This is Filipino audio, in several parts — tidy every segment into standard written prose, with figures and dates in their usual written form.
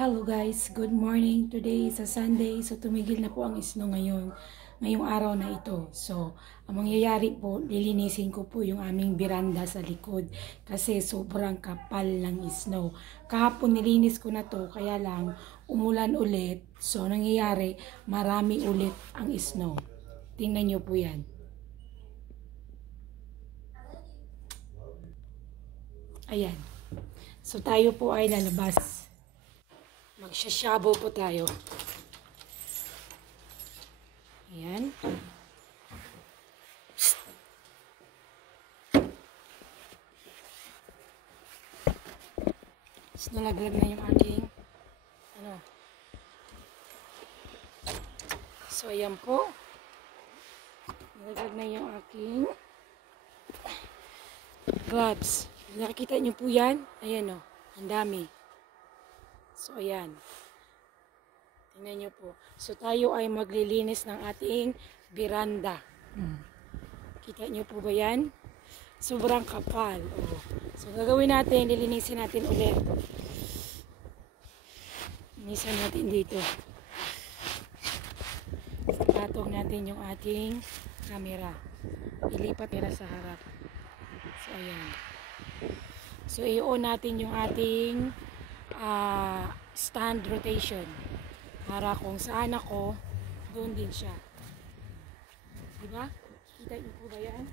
Hello guys, good morning. Today is a Sunday, so tumigil na po ang snow ngayong araw na ito. So, ang mangyayari po, lilinisin ko po yung aming biranda sa likod kasi sobrang kapal ng snow. Kahapon nilinis ko na to, kaya lang umulan ulit. So, nangyayari, marami ulit ang snow. Tingnan nyo po yan. Ayan. So, tayo po ay lalabas. Magsasyabo po tayo. Ayan. Tapos nalaglag na yung aking So, ayan po. Nalaglag na yung aking gloves. Nakikita nyo po yan? Ayan o. Ang dami. So, ayan. Tingnan nyo po. So, tayo ay maglilinis ng ating biranda. Kita nyo po ba yan? Sobrang kapal. Oh. So, gagawin natin, lilinisin natin ulit. Linisan natin dito. Patong natin yung ating camera. Ilipat nila sa harap. So, ayan. So, i-on natin yung ating stand rotation. Para kung saan ako, doon din siya. Diba? Kita niyo po ba yan?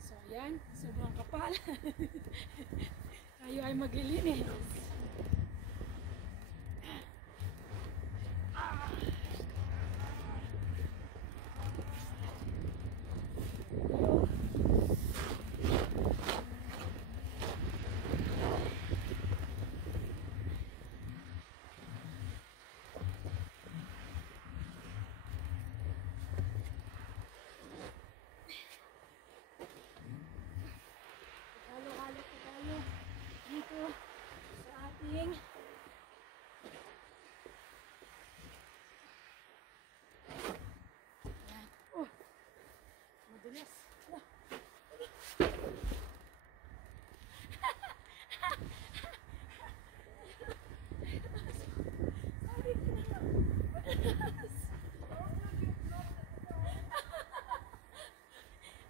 So, yan. Sobrang kapal. Tayo ay maglilinis. Halo-halo po tayo dito sa ating madulas.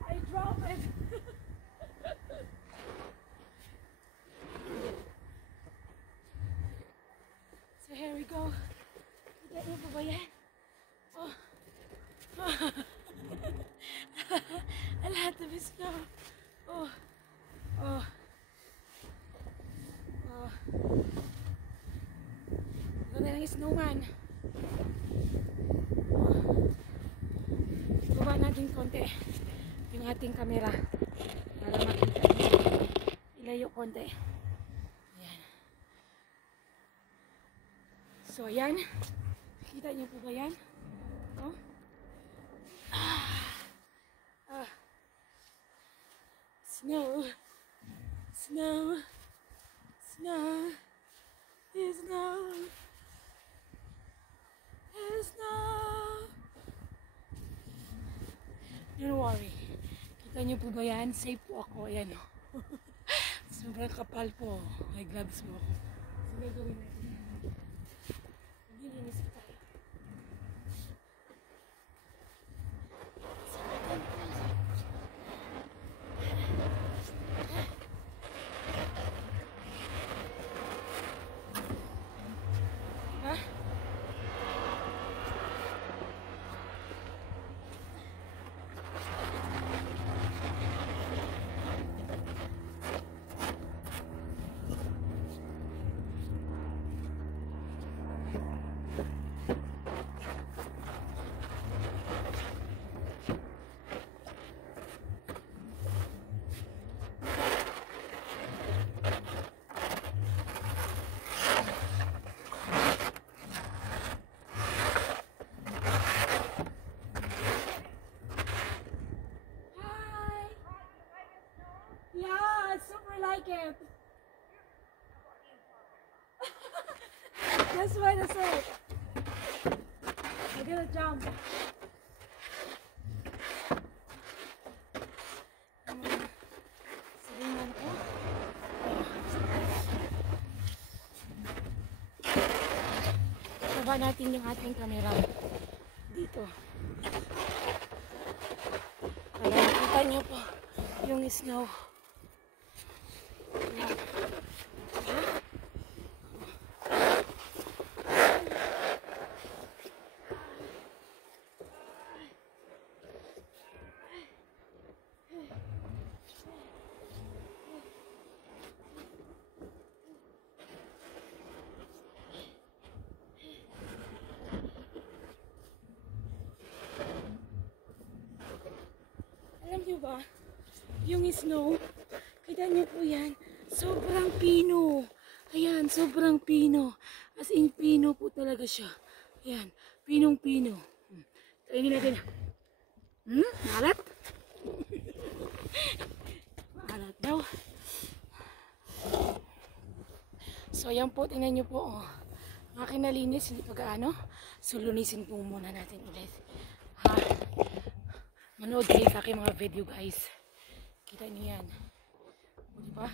I dropped it. So here we go. Kita niyo po ba yan? Oh. A lot of snow. Oh. Oh. Oh. Ganda ng snowman. Baba natin konti yung ating camera para makita niyo. Ilayo konti. Ayan. So, ayan. Kita niyo po ba yan? Oh. Snow. Snow. Snow. There's snow. There's snow. Don't worry. Kita niyo po ba yan? Safe po ako. Ayan o. Sobrang kapal po. May gloves po ako. So, gagawin natin. Maglilinis po tayo. Yeah, I super like it. That's why I say it. I'm gonna jump. Sabihin ko. ibaba natin yung ating camera dito. Para makita nyo po yung snow. Ayan. Alam nyo ba, yung snow, kita nyo po yan, sobrang pino. Ayan, sobrang pino. As in, pino po talaga siya. Ayan, pinong-pino. Kainin natin. Maalat? Maalat daw. So, ayan po, tingnan nyo po. Oh. Akin nalinis, hindi pa gaano. So, lunisin po muna natin ulit. Ha? Manood kayo sa aking mga video, guys. Kita niyo yan. O, diba?